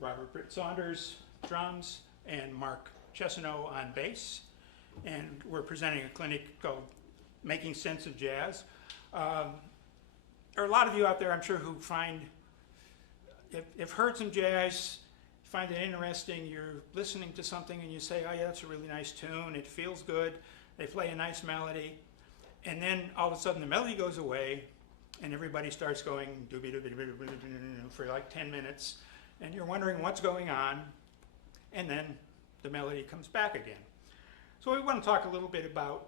Robert Saunders, drums, and Marc Chesanow on bass. And we're presenting a clinic called Making Sense of Jazz. There are a lot of you out there, I'm sure, who find, have heard some jazz, find it interesting, you're listening to something and you say, oh yeah, that's a really nice tune, it feels good, they play a nice melody, and then all of a sudden the melody goes away and everybody starts going for like 10 minutes, and you're wondering what's going on, and then the melody comes back again. So we want to talk a little bit about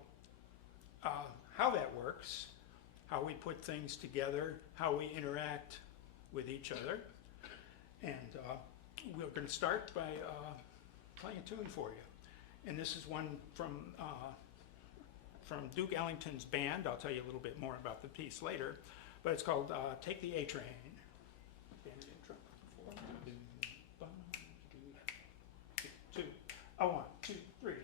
how that works, how we put things together, how we interact with each other. And we're going to start by playing a tune for you. And this is one from Duke Ellington's band. I'll tell you a little bit more about the piece later. But it's called Take the A Train. Band intro. 4, 2, 1, 2, 3.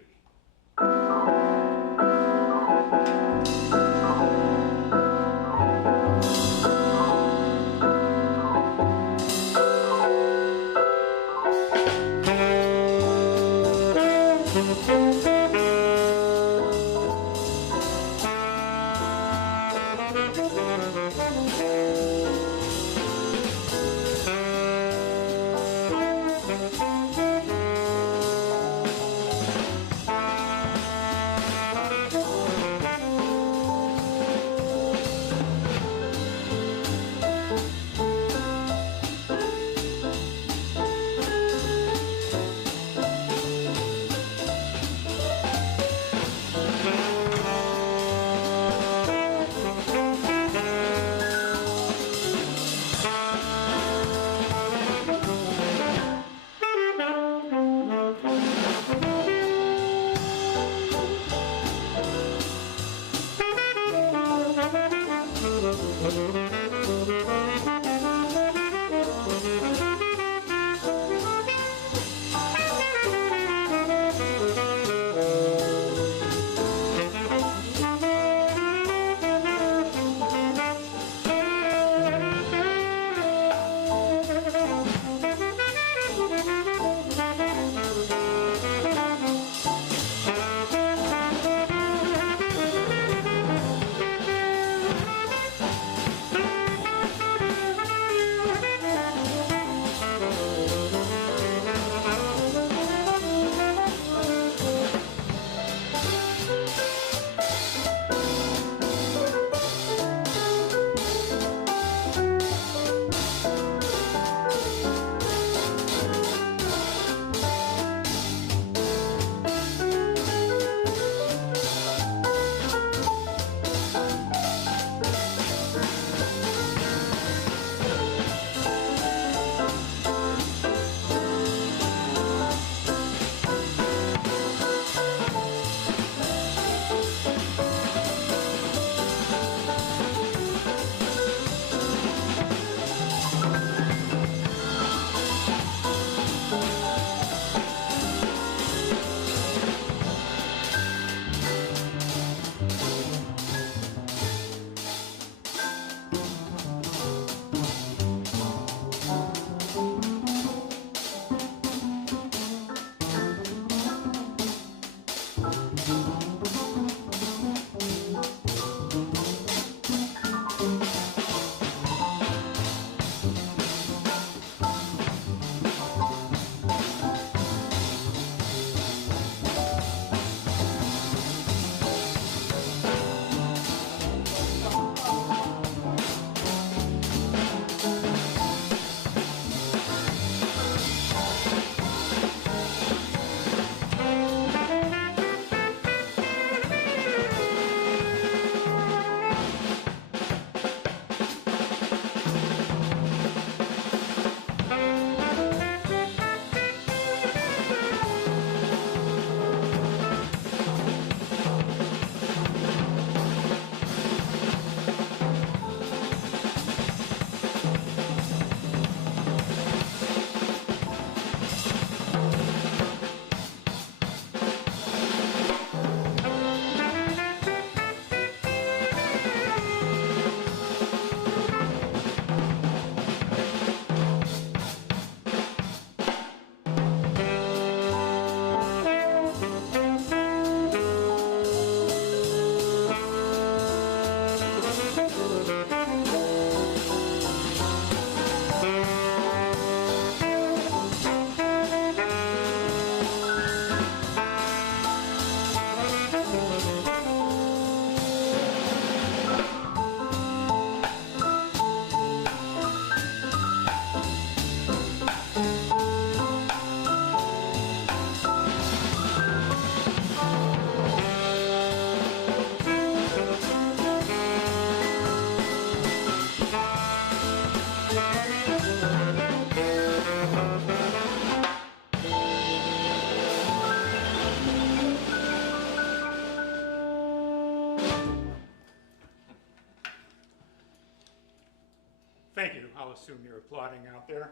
I'll assume you're applauding out there.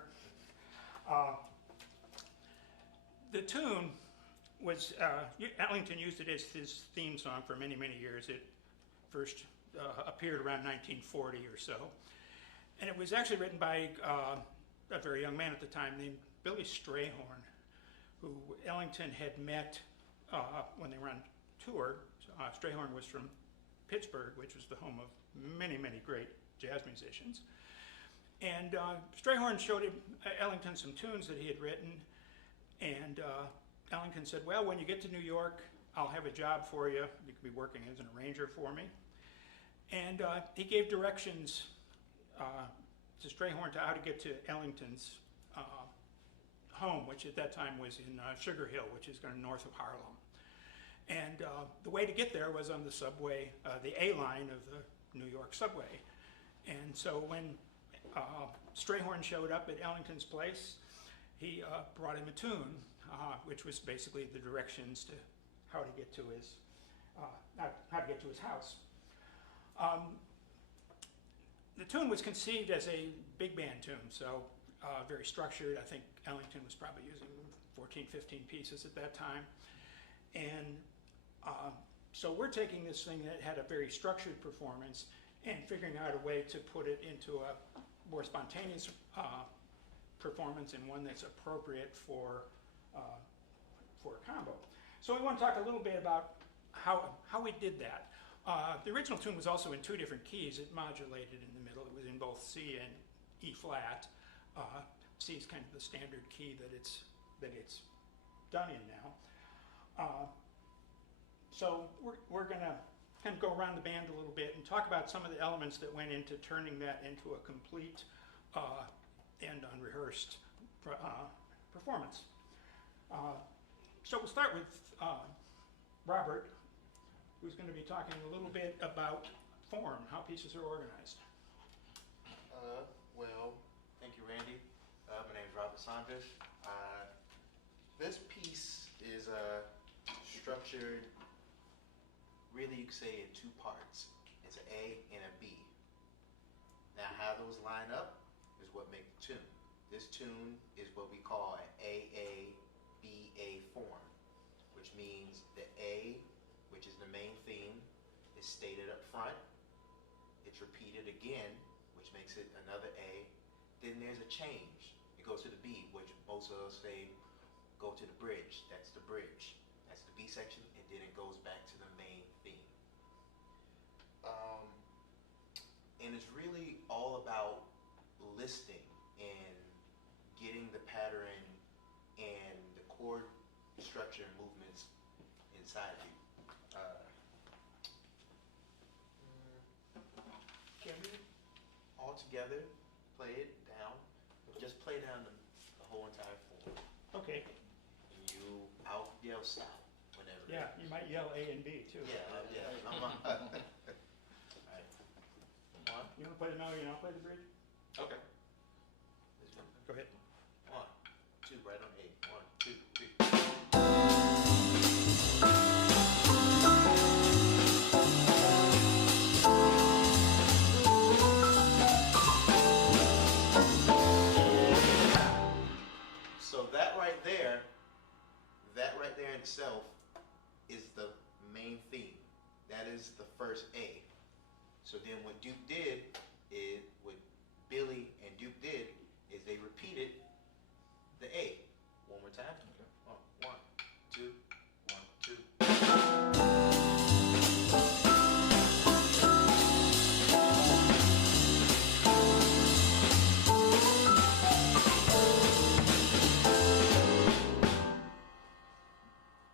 The tune was, Ellington used it as his theme song for many, many years. It first appeared around 1940 or so. And it was actually written by a very young man at the time named Billy Strayhorn, who Ellington had met when they were on tour. Strayhorn was from Pittsburgh, which was the home of many, many great jazz musicians. And Strayhorn showed him, Ellington some tunes that he had written, and Ellington said, well, when you get to New York, I'll have a job for you. You could be working as an arranger for me. And he gave directions to Strayhorn to how to get to Ellington's home, which at that time was in Sugar Hill, which is kind of north of Harlem. And the way to get there was on the subway, the A line of the New York subway. And so when Strayhorn showed up at Ellington's place, he brought him a tune, which was basically the directions to how to get to his house. The tune was conceived as a big band tune, so very structured. I think Ellington was probably using 14, 15 pieces at that time. And so we're taking this thing that had a very structured performance and figuring out a way to put it into a more spontaneous performance and one that's appropriate for a combo. So we want to talk a little bit about how we did that. The original tune was also in two different keys. It modulated in the middle. It was in both C and E flat. C is kind of the standard key that it's done in now. So we're going to kind of go around the band a little bit and talk about some of the elements that went into turning that into a complete and unrehearsed performance. So we'll start with Robert, who's going to be talking a little bit about form, how pieces are organized. Well, thank you, Randy. My name is Robert Saunders. This piece is structured, really you could say, in two parts. It's an A and a B. Now how those line up is what makes the tune. This tune is what we call an AA-BA form, which means the A, which is the main theme, is stated up front. It's repeated again, which makes it another A. Then there's a change. It goes to the B, which most of us say go to the bridge. That's the bridge. That's the B section, and then it goes back to the main theme. And it's really all about listening and getting the pattern and the chord structure and movements inside you. Can we all together play it down? Just play down the whole entire form. Okay. I'll yell stop whenever. Yeah, you might yell A and B too. Yeah. All right. One. You want to play the melody and I'll play the bridge? Okay. Go ahead. 1, 2, right on A. 1, 2, 3. So that right there in itself is the main theme. That is the first A. So then what Duke did is, what Billy and Duke did, is they repeated the A. One more time. Okay. 1, 2, 1, 2.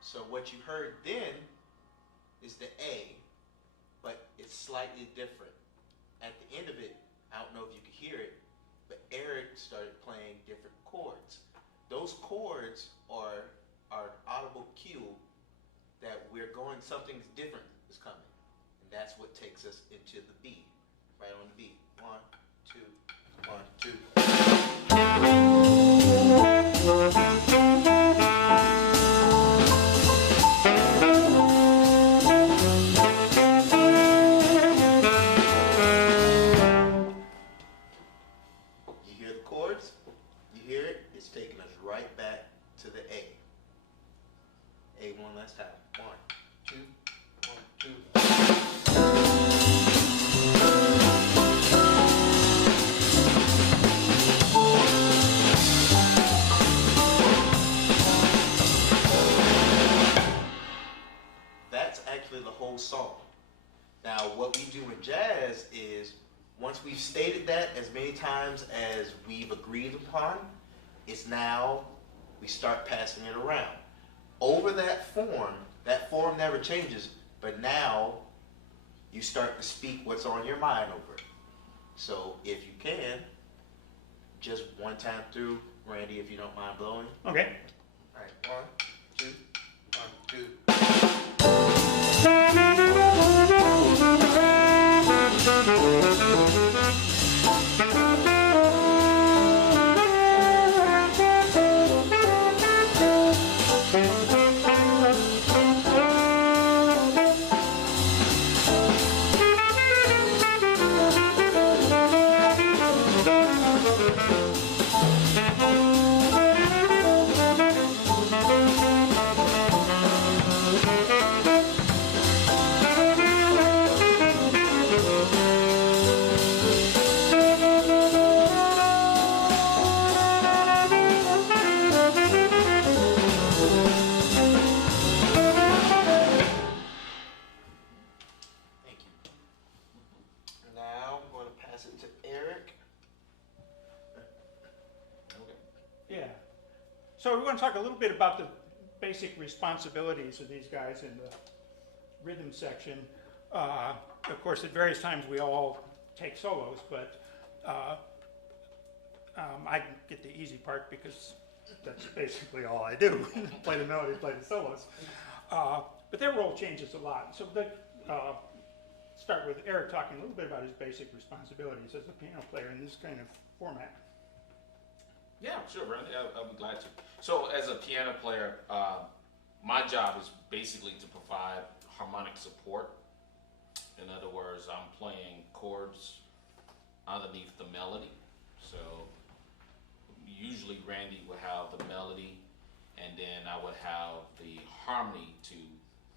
So what you heard then is the A, but it's slightly different. At the end of it, I don't know if you could hear it, but Eric started playing different chords. Those chords are our audible cue that something's different is coming. And that's what takes us into the B, right on the B. 1, 2, 1, 2. length of the whole song. Now, what we do in jazz is, once we've stated that as many times as we've agreed upon, it's now we start passing it around. Over that form never changes, but now you start to speak what's on your mind over it. So if you can, just one time through, Randy, if you don't mind blowing. Okay. All right, 1, 2, 1, So we want to talk a little bit about the basic responsibilities of these guys in the rhythm section. Of course, at various times we all take solos, but I get the easy part because that's basically all I do, play the melody, play the solos. But their role changes a lot. So start with Eric talking a little bit about his basic responsibilities as a piano player in this kind of format. Yeah, sure, Randy. I'll be glad to. So, as a piano player, my job is basically to provide harmonic support. In other words, I'm playing chords underneath the melody. So, usually Randy would have the melody, and then I would have the harmony to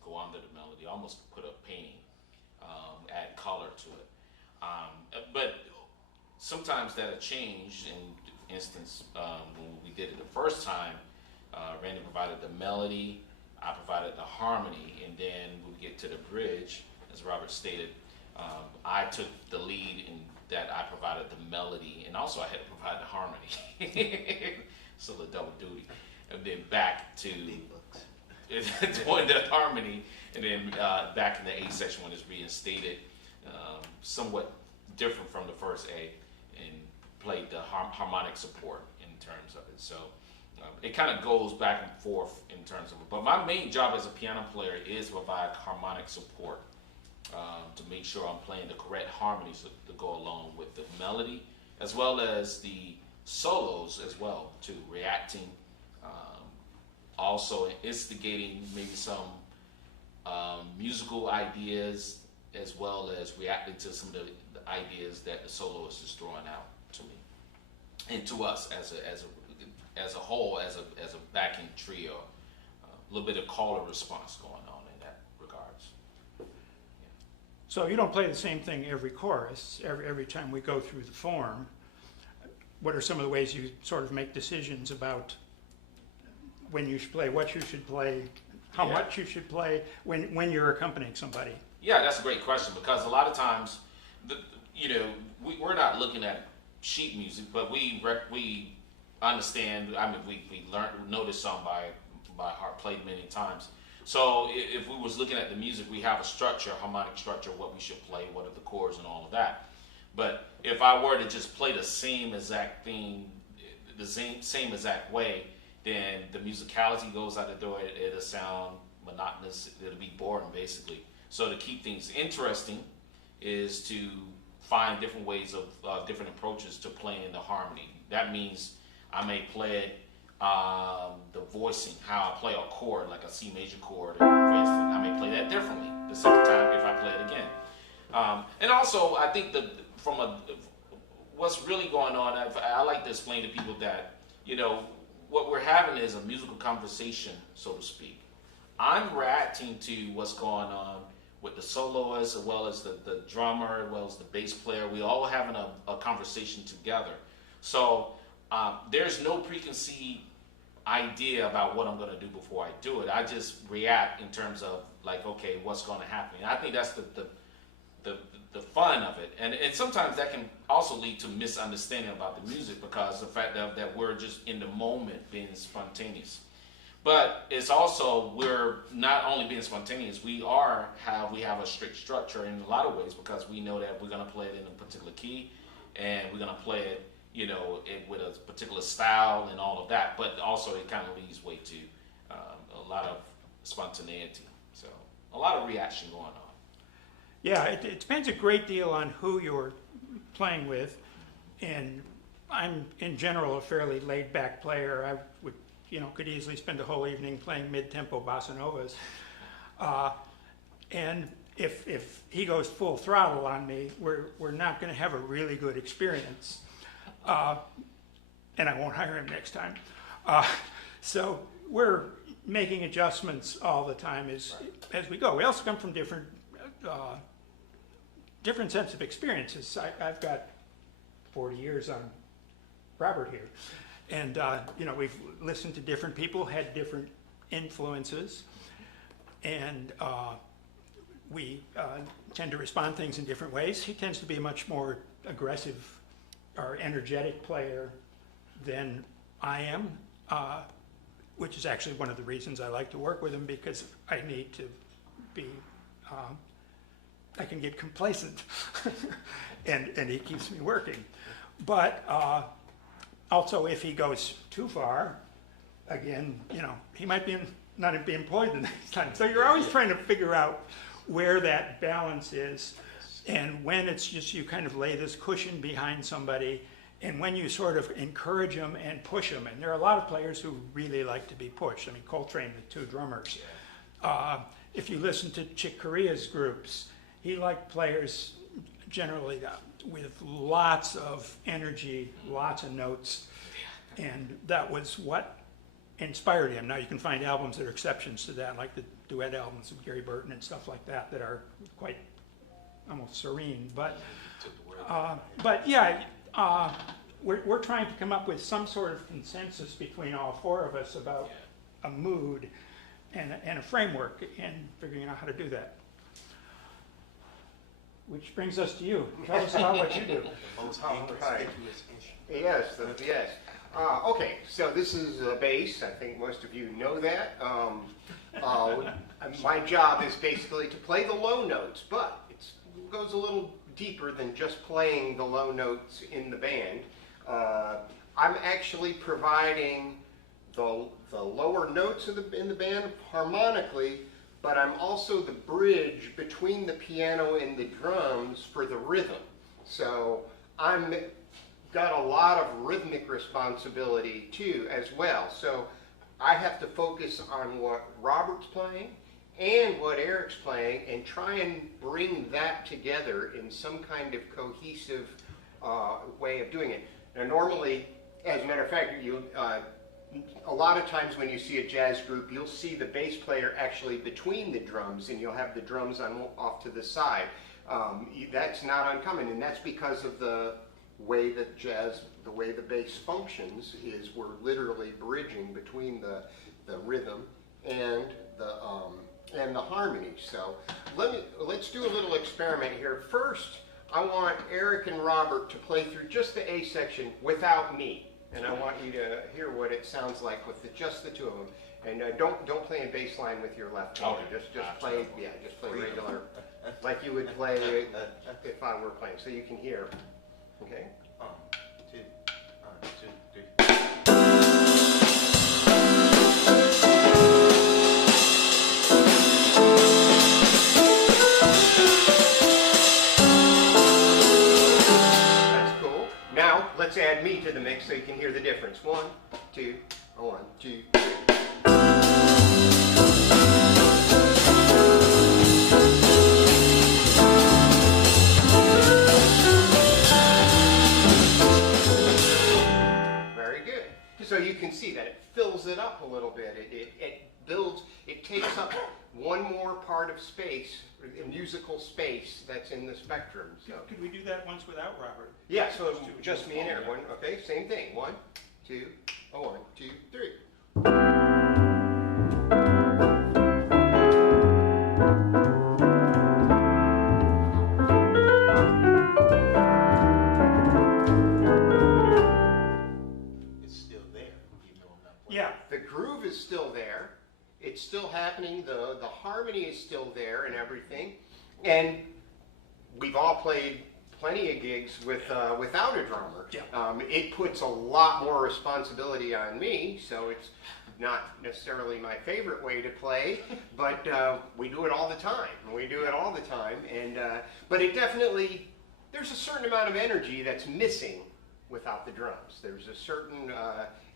go under the melody, almost put a painting, add color to it. But sometimes that'll change. In instance, when we did it the first time, Randy provided the melody, I provided the harmony, and then when we get to the bridge, as Robert stated, I took the lead in that I provided the melody, and also I had to provide the harmony. So the double duty. And then back to doing the harmony, and then back in the A section when it's reinstated, somewhat different from the first A, and played the harmonic support in terms of it. So it kind of goes back and forth in terms of it. But my main job as a piano player is to provide harmonic support to make sure I'm playing the correct harmonies to go along with the melody, as well as the solos as well, too, reacting, also instigating maybe some musical ideas, as well as reacting to some of the ideas that the soloist is throwing out to me and to us as a whole, as a backing trio. A little bit of call and response going on in that regards. Yeah. So you don't play the same thing every chorus, every time we go through the form. What are some of the ways you sort of make decisions about when you should play, what you should play, how much you should play when you're accompanying somebody? Yeah, that's a great question, because a lot of times, we're not looking at sheet music, but we understand. I mean, we know this song by heart, played many times. So if we was looking at the music, we have a structure, harmonic structure, what we should play, what are the chords and all of that. But if I were to just play the same exact thing, the same exact way, then the musicality goes out the door. It'll sound monotonous. It'll be boring, basically. So to keep things interesting is to find different ways of different approaches to playing the harmony. That means I may play the voicing, how I play a chord, like a C major chord, for instance. I may play that differently the second time if I play it again. And also, I think what's really going on, I like to explain to people that, what we're having is a musical conversation, so to speak. I'm reacting to what's going on with the soloist, as well as the drummer, as well as the bass player. We all having a conversation together. So there's no preconceived idea about what I'm going to do before I do it. I just react in terms of like, okay, what's going to happen. And I think that's the fun of it. And sometimes that can also lead to misunderstanding about the music because the fact that we're just in the moment being spontaneous. But it's also, we're not only being spontaneous, we have a strict structure in a lot of ways because we know that we're going to play it in a particular key and we're going to play it, you know, with a particular style and all of that. But also it kind of leads way to a lot of spontaneity. So a lot of reaction going on. Yeah, it depends a great deal on who you're playing with, and I'm in general a fairly laid-back player. I would, could easily spend a whole evening playing mid-tempo bossa novas, and if he goes full throttle on me, we're not going to have a really good experience, and I won't hire him next time. So we're making adjustments all the time as we go. We also come from different sets of experiences. I've got 40 years on Robert here. And, we've listened to different people, had different influences, and we tend to respond to things in different ways. He tends to be a much more aggressive or energetic player than I am, which is actually one of the reasons I like to work with him, because I need to be... I can get complacent, and he keeps me working. But also, if he goes too far, again, he might not be employed the next time. So you're always trying to figure out where that balance is, and when it's just you kind of lay this cushion behind somebody, and when you sort of encourage them and push them. And there are a lot of players who really like to be pushed. I mean, Coltrane, the two drummers. If you listen to Chick Corea's groups, he liked players generally with lots of energy, lots of notes, and that was what inspired him. Now you can find albums that are exceptions to that, like the duet albums of Gary Burton and stuff like that, that are quite almost serene. But yeah, we're trying to come up with some sort of consensus between all four of us about a mood and a framework, and figuring out how to do that. Which brings us to you. Tell us about what you do. The most Right. inconspicuous instrument. Yes. Okay, so this is a bass. I think most of you know that. My job is basically to play the low notes, but it goes a little deeper than just playing the low notes in the band. I'm actually providing the lower notes in the band harmonically, but I'm also the bridge between the piano and the drums for the rhythm. So I'm got a lot of rhythmic responsibility too as well. So I have to focus on what Robert's playing and what Eric's playing and try and bring that together in some kind of cohesive way of doing it. Now normally, as a matter of fact, a lot of times when you see a jazz group, you'll see the bass player actually between the drums, and you'll have the drums off to the side. That's not uncommon, and that's because of the way that the way the bass functions is we're literally bridging between the rhythm and the harmony. So let's do a little experiment here. First, I want Eric and Robert to play through just the A section without me. And I want you to hear what it sounds like with just the two of them. And don't play in bass line with your left hand. Okay. Just play regular, like you would play if I were playing, so you can hear. Okay. 1, 2, 1, 2, 3. Let's add me to the mix so you can hear the difference. 1, 2, 1, 2, 3. Very good. So you can see that it fills it up a little bit. It builds, it takes up one more part of space, musical space that's in the spectrum. So. Could we do that once without Robert? Yeah, so just me and Eric. Okay, same thing. 1, 2, 1, 2, 3. It's still there, even though I'm not playing. Yeah, The groove is still there. It's still happening. The harmony is still there and everything. And we've all played plenty of gigs with without a drummer. Yeah. It puts a lot more responsibility on me, so it's not necessarily my favorite way to play, but we do it all the time. We do it all the time, and but it definitely, there's a certain amount of energy that's missing without the drums. There's a certain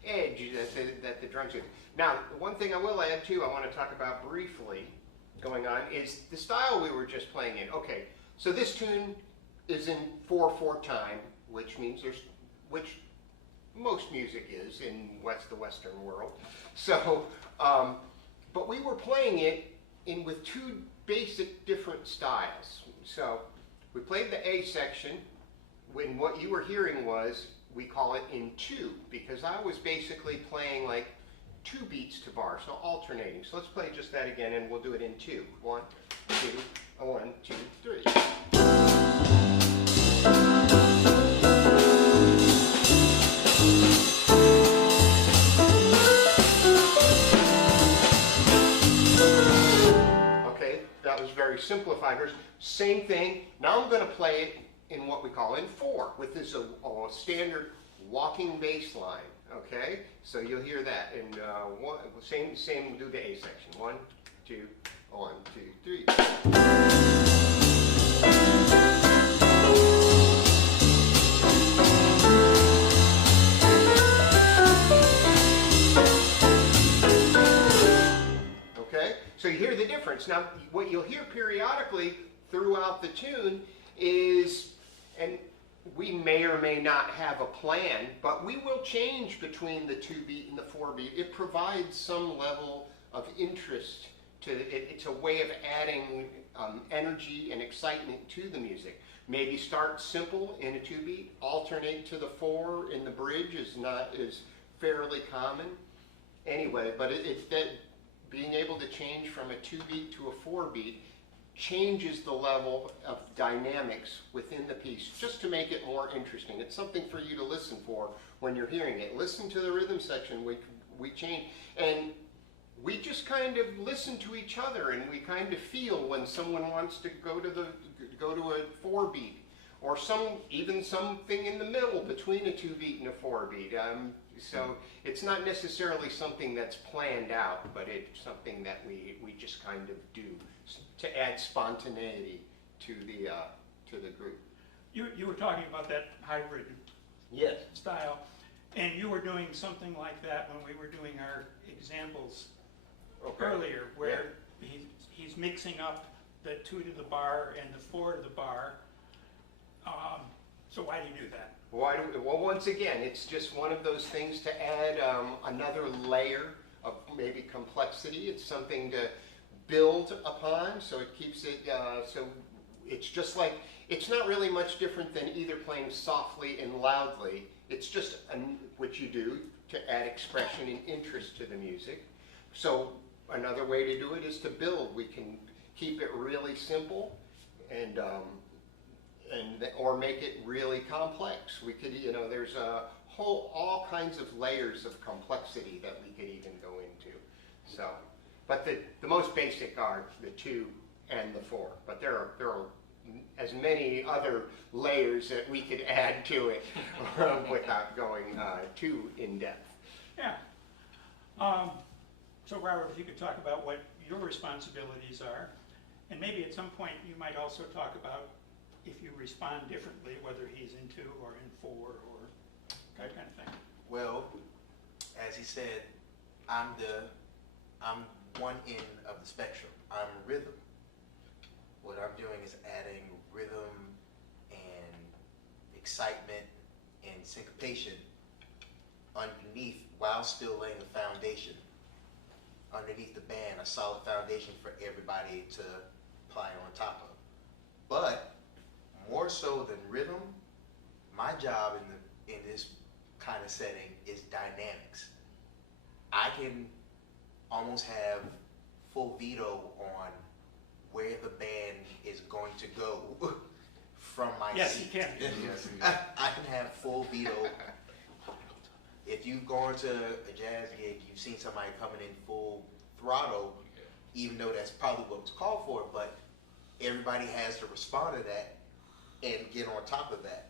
edge that the drums give. Now, one thing I will add too, I want to talk about briefly going on, is the style we were just playing in. Okay, so this tune is in 4/4 time, which means which most music is in the Western world. So, but we were playing it with two basic different styles. So we played the A section, when what you were hearing was, we call it in 2, because I was basically playing like 2 beats to bar, so alternating. So let's play just that again, and we'll do it in 2. 1, 2, 1, 2, 3. Okay, that was very simplified. Same thing. Now I'm going to play it in what we call in 4, with this a standard walking bass line. Okay, so you'll hear that. And same. Do the A section. 1, 2, 1, 2, 3. Okay, so you hear the difference. Now, what you'll hear periodically throughout the tune is, and we may or may not have a plan, but we will change between the 2 beat and the 4 beat. It provides some level of interest to it. It's a way of adding energy and excitement to the music. Maybe start simple in a 2 beat, alternate to the 4 in the bridge is fairly common. Anyway, but it's that being able to change from a 2 beat to a 4 beat changes the level of dynamics within the piece, just to make it more interesting. It's something for you to listen for when you're hearing it. Listen to the rhythm section. We change, and we just kind of listen to each other, and we kind of feel when someone wants to go to a 4 beat, or even something in the middle between a 2 beat and a 4 beat. So it's not necessarily something that's planned out, but it's something that we just kind of do to add spontaneity to the group. you were talking about that hybrid Yes. style, and you were doing something like that when we were doing our examples Okay. earlier, where he's mixing up the 2 to the bar and the 4 to the bar. So why do you do that? Well, once again, it's just one of those things to add another layer of maybe complexity. It's something to build upon, so it keeps it, so it's just like, it's not really much different than either playing softly and loudly. It's just what you do to add expression and interest to the music. So another way to do it is to build. We can keep it really simple and or make it really complex. We could, there's all kinds of layers of complexity that we could even go into. So, but the most basic are the 2 and the 4. But there are as many other layers that we could add to it without going too in depth. Yeah. So Robert, if you could talk about what your responsibilities are, and maybe at some point you might also talk about if you respond differently, whether he's in 2 or in 4 or that kind of thing. Well, as he said, I'm one end of the spectrum. I'm rhythm. What I'm doing is adding rhythm and excitement and syncopation underneath, while still laying a foundation underneath the band, a solid foundation for everybody to apply on top of. But more so than rhythm, my job in this kind of setting is dynamics. I can almost have full veto on where the band is going to go from my Yes, seat. you can. I can have full veto. If you go into a jazz gig, you've seen somebody coming in full throttle, even though that's probably what was called for, but everybody has to respond to that and get on top of that.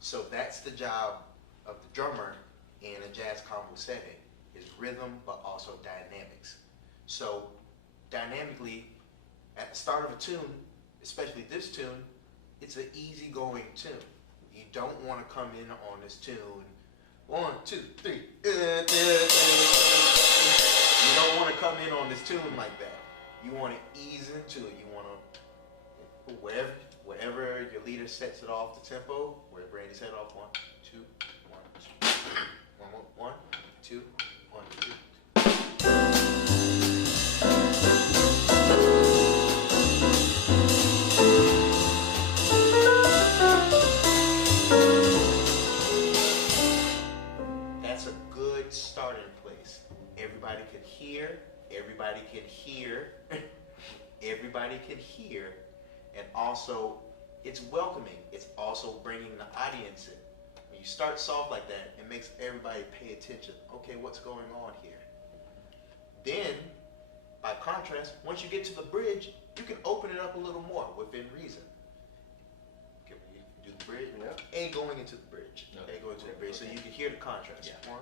So that's the job of the drummer in a jazz combo setting, is rhythm, but also dynamics. So dynamically, at the start of a tune, especially this tune, it's an easygoing tune. You don't want to come in on this tune, 1, 2, 3. You don't want to come in on this tune like that. You want to ease into it. You want to, wherever your leader sets it off the tempo, where Randy set it off, 1, 2, 1, 2, 1, 2, 1, 2. That's a good starting place. Everybody can hear, everybody can hear, everybody can hear, and also it's welcoming. It's also bringing the audience in. When you start soft like that, it makes everybody pay attention. Okay, what's going on here? Then, by contrast, once you get to the bridge, you can open it up a little more within reason. Can we do the bridge? Yeah. A going into the bridge. No. A going into the bridge, so you can hear the contrast. Yeah. 1,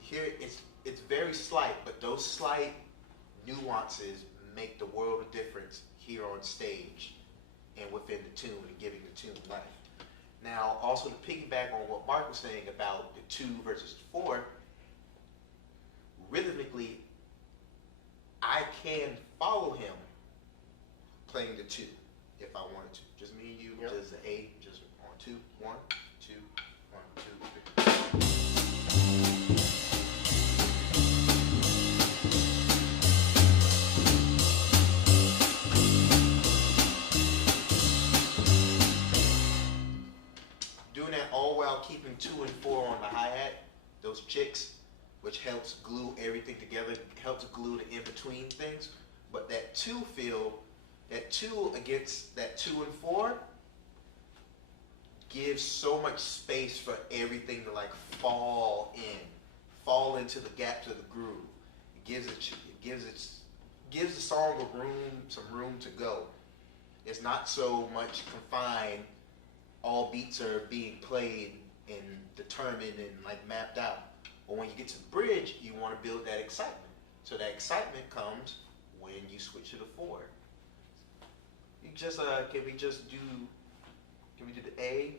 Here, it's very slight, but those slight nuances make the world of difference here on stage and within the tune and giving the tune life. Now, also to piggyback on what Marc was saying about the 2 versus 4, rhythmically, I can follow him playing the 2 if I wanted to. Just me and you, Yep. just the A, just on 2, 1, 2, 1, 2, 3. Doing that all while keeping 2 and 4 on the hi-hat, those chicks, which helps glue everything together, helps glue the in-between things. But that 2 feel, that 2 against that 2 and 4 gives so much space for everything to like fall into the gaps of the groove. It gives the song some room to go. It's not so much confined. All beats are being played and determined and like mapped out. But when you get to the bridge, you want to build that excitement. So that excitement comes when you switch to the 4. You just can we do the A,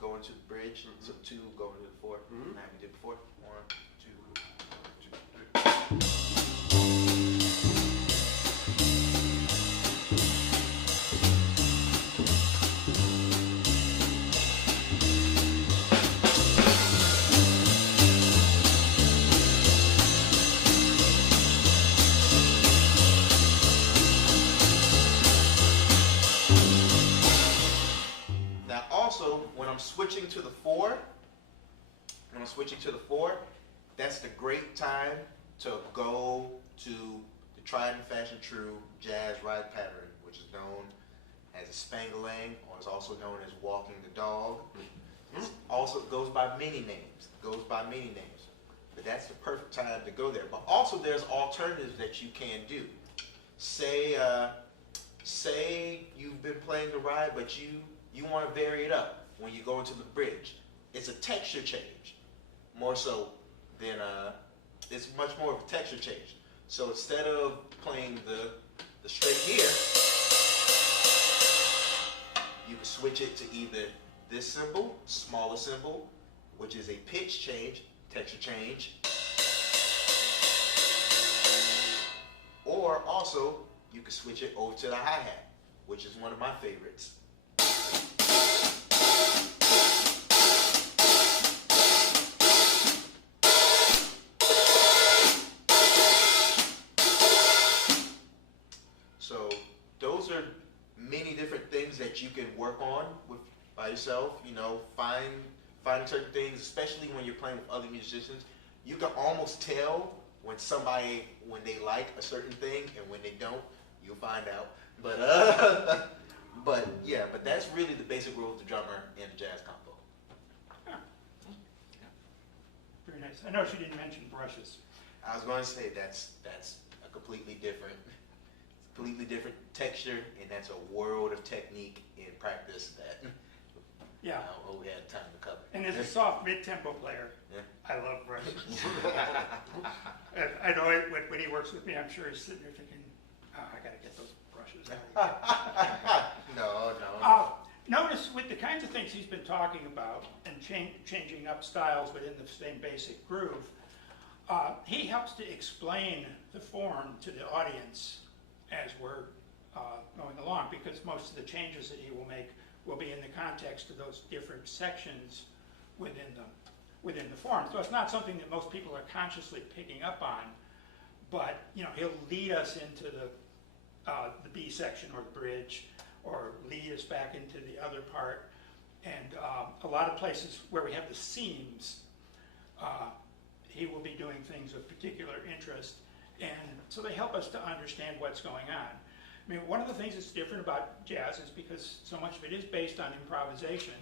go into the bridge, so 2 go into the 4. Mhm. Now we did before. 1, 2, 1, 2, 3. Now also, when I'm switching to the 4, that's the great time to go to the tried and fashioned true jazz ride pattern, which is known as a spangalang, or is also known as walking the dog. It also goes by many names. But that's the perfect time to go there. But also there's alternatives that you can do. Say you've been playing the ride, but you want to vary it up when you go into the bridge. It's a texture change, more so than it's much more of a texture change. So instead of playing the straight here, you can switch it to either this cymbal, smaller cymbal, which is a pitch change, texture change, or also you can switch it over to the hi-hat, which is one of my favorites. So those are many different things that you can work on by yourself. You know, finding certain things, especially when you're playing with other musicians. You can almost tell when they like a certain thing, and when they don't, you'll find out. But but that's really the basic rule of the drummer in a jazz combo. Yeah. Very nice. I know she didn't mention brushes. I was going to say that's a completely different texture, and that's a world of technique in practice that Yeah. we had time to cover. And as a soft mid-tempo player, Yeah. I love brushes. And I know when he works with me, I'm sure he's sitting there thinking, oh, I got to get those brushes out. No. Notice with the kinds of things he's been talking about and changing up styles within the same basic groove, he helps to explain the form to the audience as we're going along, because most of the changes that he will make will be in the context of those different sections within the form. So it's not something that most people are consciously picking up on, but he'll lead us into the B section or the bridge, or lead us back into the other part. And a lot of places where we have the seams, he will be doing things of particular interest, and so they help us to understand what's going on. I mean, one of the things that's different about jazz is because so much of it is based on improvisation,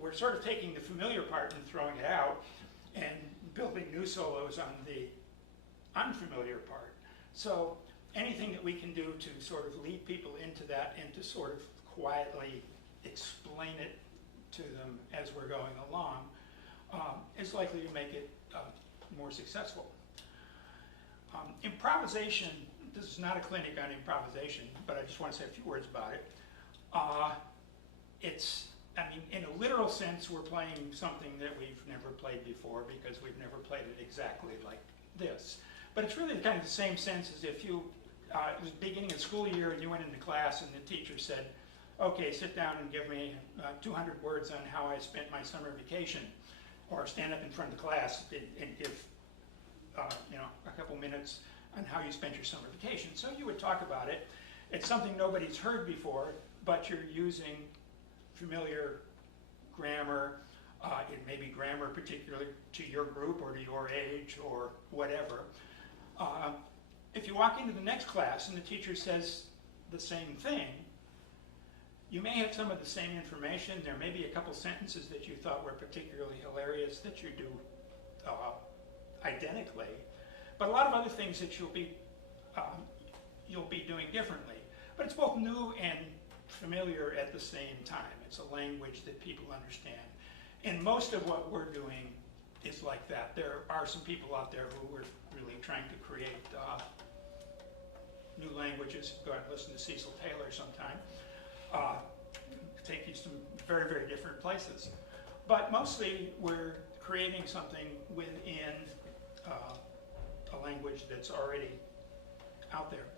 we're sort of taking the familiar part and throwing it out and building new solos on the unfamiliar part. So anything that we can do to sort of lead people into that and to sort of quietly explain it to them as we're going along is likely to make it more successful. Improvisation, this is not a clinic on improvisation, but I just want to say a few words about it. In a literal sense, we're playing something that we've never played before because we've never played it exactly like this. But it's really kind of the same sense as if it was beginning of school year and you went into class and the teacher said, okay, sit down and give me 200 words on how I spent my summer vacation, or stand up in front of the class and give a couple minutes on how you spent your summer vacation. So you would talk about it. It's something nobody's heard before, but you're using familiar grammar. It may be grammar particular to your group or to your age or whatever. If you walk into the next class and the teacher says the same thing, you may have some of the same information. There may be a couple sentences that you thought were particularly hilarious that you do identically, but a lot of other things that you'll be doing differently. But it's both new and familiar at the same time. It's a language that people understand. And most of what we're doing is like that. There are some people out there who are really trying to create new languages. Go out and listen to Cecil Taylor sometime. Take you some very, very different places. But mostly we're creating something within a language that's already out there.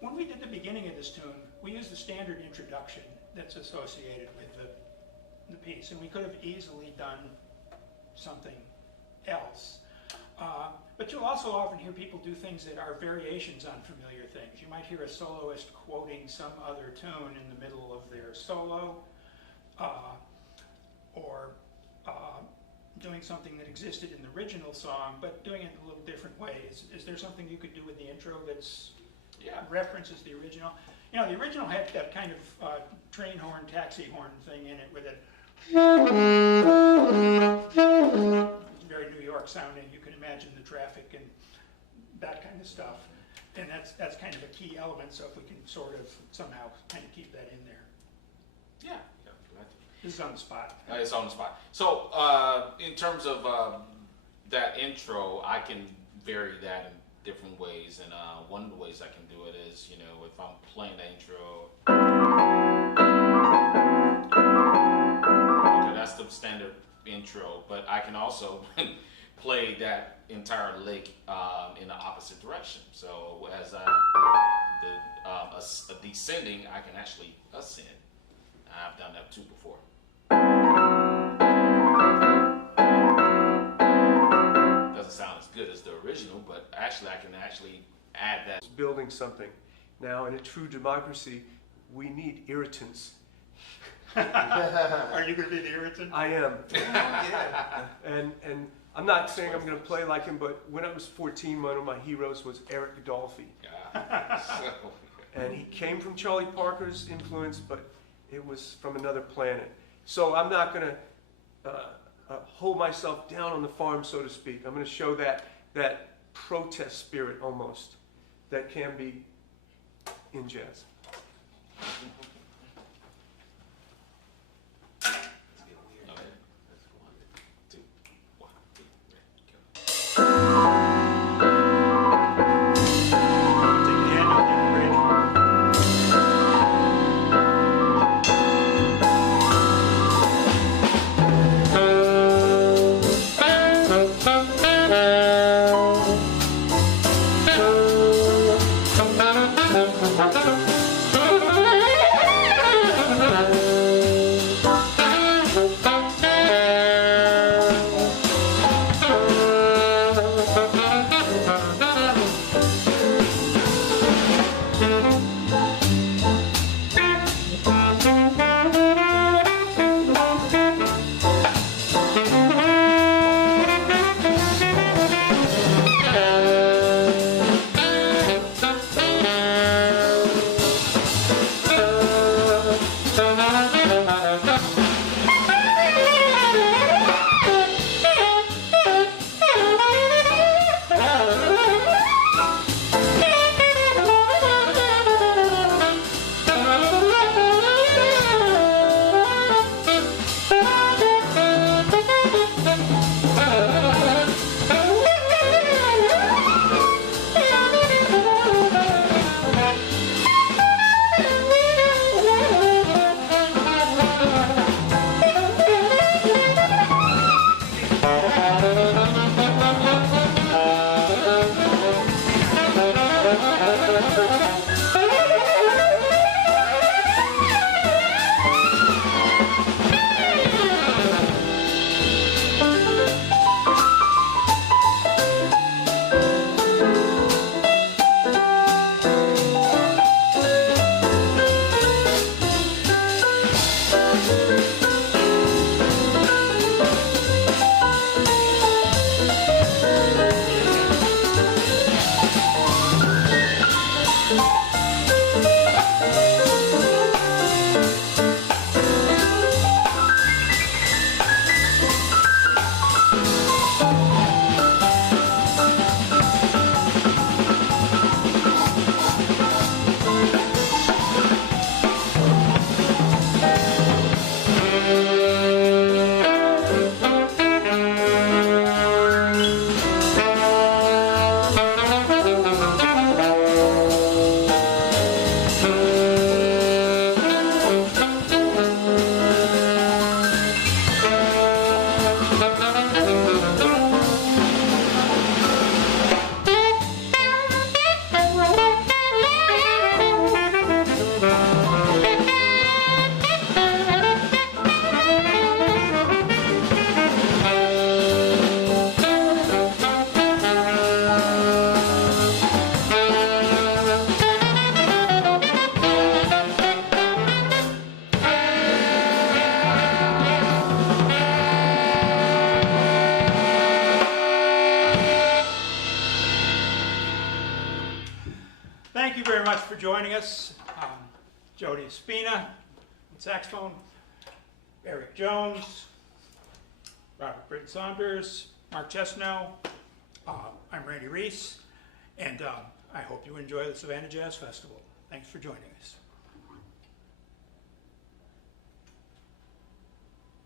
When we did the beginning of this tune, we used the standard introduction that's associated with the piece, and we could have easily done something else. But you'll also often hear people do things that are variations on familiar things. You might hear a soloist quoting some other tune in the middle of their solo, or doing something that existed in the original song, but doing it in a little different way. Is there something you could do with the intro that's references the original? You know, the original had that kind of train horn, taxi horn thing in it with it. It's very New York sounding. You can imagine the traffic and that kind of stuff. And that's kind of a key element, so if we can sort of somehow kind of keep that in there. Yeah. This is on the spot. It's on the spot. So in terms of that intro, I can vary that in different ways. And one of the ways I can do it is, if I'm playing the intro, okay, that's the standard intro. But I can also play that entire lick in the opposite direction. So as descending, I can actually ascend. I've done that too before. Doesn't sound as good as the original, but actually I can actually add that. Building something. Now, in a true democracy, we need irritants. Are you going to be the irritant? I am. Yeah. And I'm not saying I'm going to play like him, but when I was 14, one of my heroes was Eric Dolphy. And he came from Charlie Parker's influence, but it was from another planet. So I'm not going to hold myself down on the farm, so to speak. I'm going to show that protest spirit almost that can be in jazz. Thank you very much for joining us. Jody Espina on saxophone, Eric Jones, Robert Britt Saunders, Marc Chesanow. I'm Randy Reese, and I hope you enjoy the Savannah Jazz Festival. Thanks for joining us.